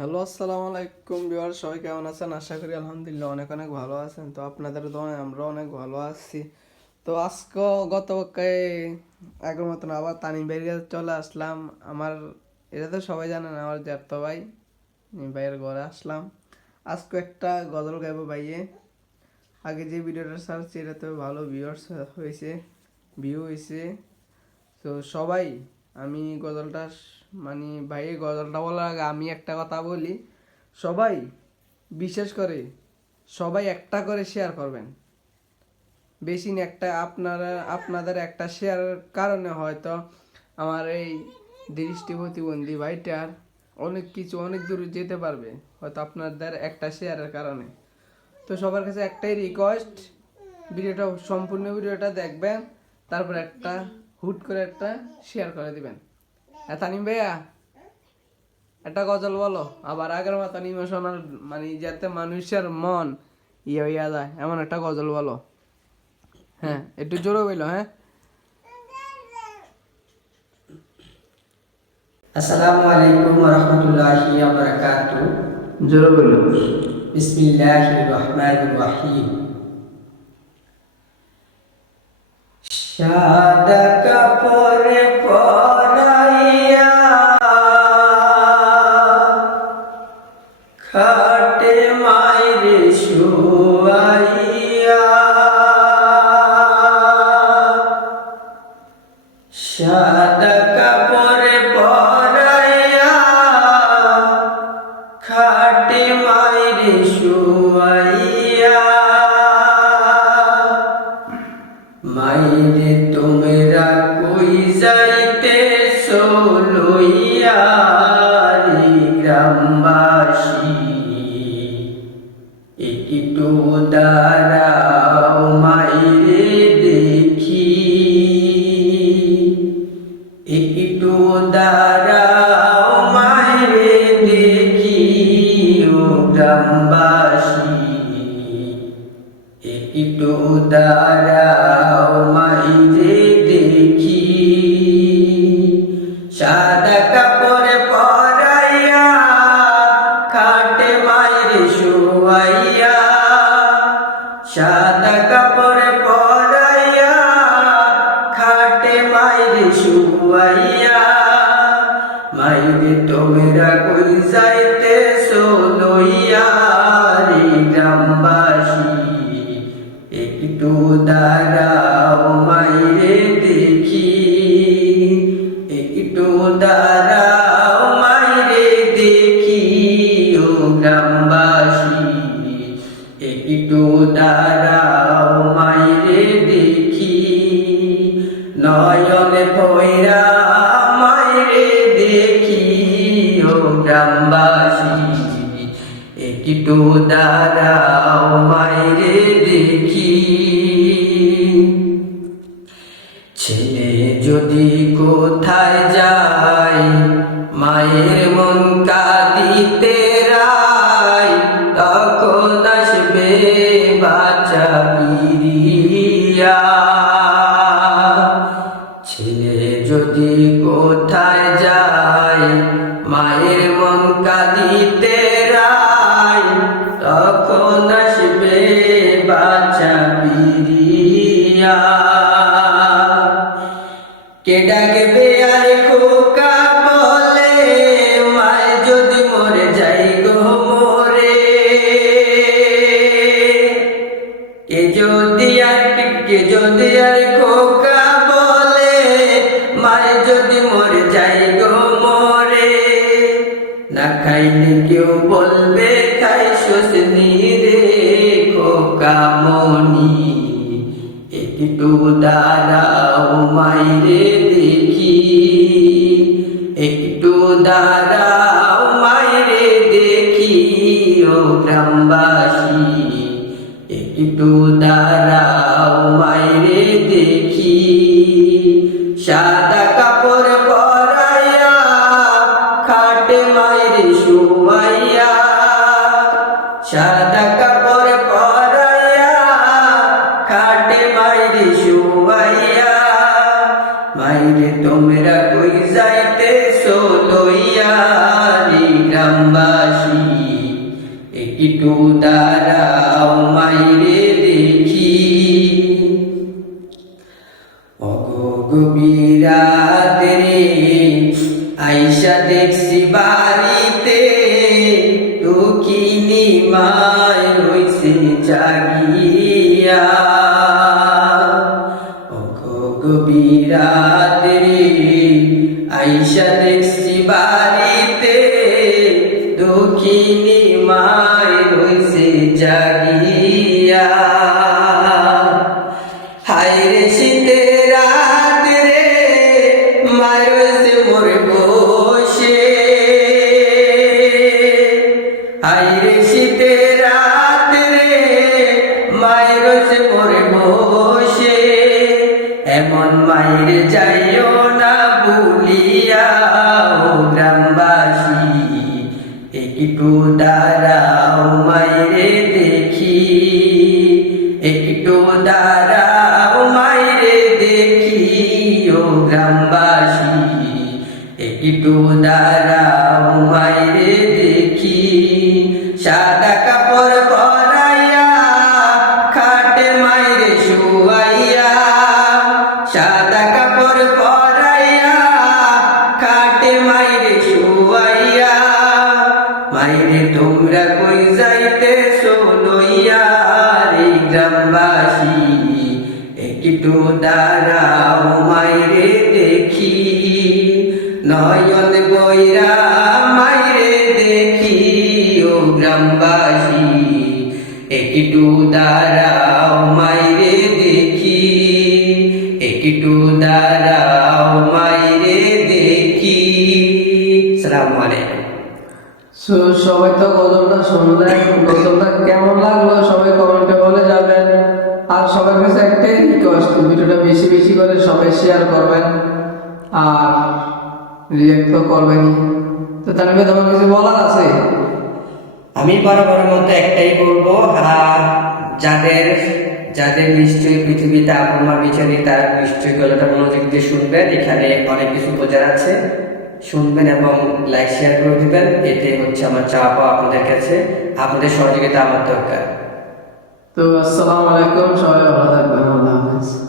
Hello, আসসালামু আলাইকুম viewer, সবাই কেমন আছেন? আশা করি আলহামদুলিল্লাহ অনেক অনেক ভালো আছেন। তো আপনাদের দোয়ায় আমরা অনেক ভালো আছি। তো আজকে গতকাল আগের মতন আবার তানিম ভাইয়ের কাছে চলে আসলাম। আমার এটা তো সবাই জানেন, আমার জ্যাঠতো ভাই ভাইয়ের ঘরে আসলাম। আজকে একটা গজল গাইবো ভাইয়ে। আগে যে ভিডিওটা ছাড়ছি এটাতে ভালো ভিউয়ার্স হয়েছে, ভিউ হয়েছে। তো সবাই, আমি গজলটা মানে ভাই গজলটা বলার আগে আমি একটা কথা বলি। সবাই, বিশেষ করে সবাই একটা করে শেয়ার করবেন, বেশি না। একটা আপনাদের একটা শেয়ারের কারণে হয়তো আমার এই দৃষ্টি প্রতিবন্ধী ভাইটার অনেক দূর যেতে পারবে, হয়তো আপনাদের একটা শেয়ারের কারণে। তো সবার কাছে একটাই রিকোয়েস্ট, সম্পূর্ণ ভিডিওটা দেখবেন, তারপর একটা হুট করে একটা শেয়ার করে দিবেন। তানিম ভাইয়া, একটা গজল বলো, আবার আগের মতন ইমোশনাল, মানে যাতে মানুষের মন হইয়া যায় এমন একটা গজল বলো। হ্যাঁ, একটু জোরে বলো। হ্যাঁ, আসসালামু আলাইকুম ওয়া রাহমাতুল্লাহি ওয়া বারাকাতুহু। জোরে বলো। বিসমিল্লাহির রহমানির রহিম। সাদা কাপড়ে পরাইয়া খাটে মাইরে শুয়াইয়া, সাদা কাপড়ে পরাইয়া খাটে মাইরে শুয়াইয়া, মাইরে তোমরা কই যাইতেছো লইয়া রে গ্রামবাসী, একটু দাঁড়াও মাইরে দেখি, একটু দাঁড়াও মাইরে দেখি ও গ্রামবাসী, একটু দাঁড়াও মাইরে দেখি। সাদা কাপড় পরাইয়া খাটে মাইরে শুয়াইয়া, সাদা কাপড় পরাইয়া খাটে মাইরে শুয়াইয়া, মাইরে তোমরা কই যাইতেছো লইয়া রে গ্রামবাসী, একটু দাঁড়াও মাইরে দেখি, একটু দাঁড়াও মাইরে দেখি ও গ্রামবাসী, একটু দাঁড়াও মাইরে দেখি, নয়নে পয়রা মাইরে দেখি ও গ্রামবাসী, একটু দাঁড়াও মাইরে দেখি। ছেলে যদি কোথায় যায় মায়ের মন কাঁদিতে রায়, তখন আসবে বাচ্চা ফিরিয়া। ছেলে যদি কোথায় যায় মায়ের মন কাঁদিতে রায়, তখন আসবে বাচ্চা ফিরিয়া। কে ডাকবে আর খোকা বলে, মায় যদি মরে যাই গো মরে, কে যদি আর খোকা বলে, মায় যদি মরে যাই গো মরে, না খাইলে কেউ বলবে খাইছস নি রে খোকা মনি, একটু দাঁড়াও মাইরে দেখি, একটু দাঁড়াও মাইরে দেখি ও গ্রামবাসী, একটু দাঁড়াও মাইরে দেখি। সাদা কাপড় পরাইয়া খাটে মাইরে শুয়াইয়া, সাদা কাপড় পরাইয়া খাটে মাইরে শুয়াইয়া, মাইরে তোমরা কই যাইতেছো লইয়া রে গ্রামবাসী, একটু দাঁড়াও মাইরে দেখি গভীরাতে রে আইসা দেখছি বাড়িতে দুঃখিনী মায় রইছে জাগিয়া গভীরাতে রে আইসা দেখছি বাড়িতে দুঃখিনী মায় রইছে জাগিয়া হায়রে শীতের রাত রে মায়রছে মোর বসে হায়রে শীতের রাত রে মায়রছে মোর বসে এমন মায়ের যাইও না ভুলিয়া ও গ্রামবাসী একটু দাঁড়াও মায়েরে দেখি একটু দাঁড়াও মায়েরে দেখি ও গ্রামবাসী একটু দাঁড়াও মায়েরে দেখি সাদা কাপড় পরাইয়া খাটে মায়েরে শুয়াইয়া সাদা কাপড় পরাইয়া খাটে মায়েরে শুয়াইয়া মায়েরে তোমরা কই যাইতে লইয়া রে গ্রামবাসী একটু দাঁড়াও মায়েরে দেখি নয়ন বইরা মায়েরে দেখি ও গ্রামবাসী একটু দাঁড়াও মায়েরে দেখি একটু দাঁড়াও মায়েরে দেখি। আসসালামু আলাইকুম। সবাই তো গজলটা শুনলেন, গজলটা কেমন লাগলো সবাই কমেন্টে বলে যাবেন। আর সবার কাছে একটাই রিকোয়েস্ট, ভিডিওটা বেশি বেশি করে সবাই শেয়ার করবেন আর রিয়েক্ট তো করবেনই। তো তাহলে তোমার কিছু বলার আছে? আমি বরাবরের মতো একটাই বলবো, যাদের যাদের নিশ্চয়ই পৃথিবীতে আপনার বিচারে তারা নিশ্চয়ই গলাটা মনোযোগ দিয়ে শুনবেন। এখানে অনেক কিছু বোঝার আছে, শুনবেন এবং লাইক শেয়ার করে দিবেন। এটাই হচ্ছে আমার চাওয়া আপনাদের কাছে। আপনাদের সহযোগিতা আমার দরকার। তো আসসালামু আলাইকুম, সবাই ভালো থাকবেন। আল্লাহ হাফেজ।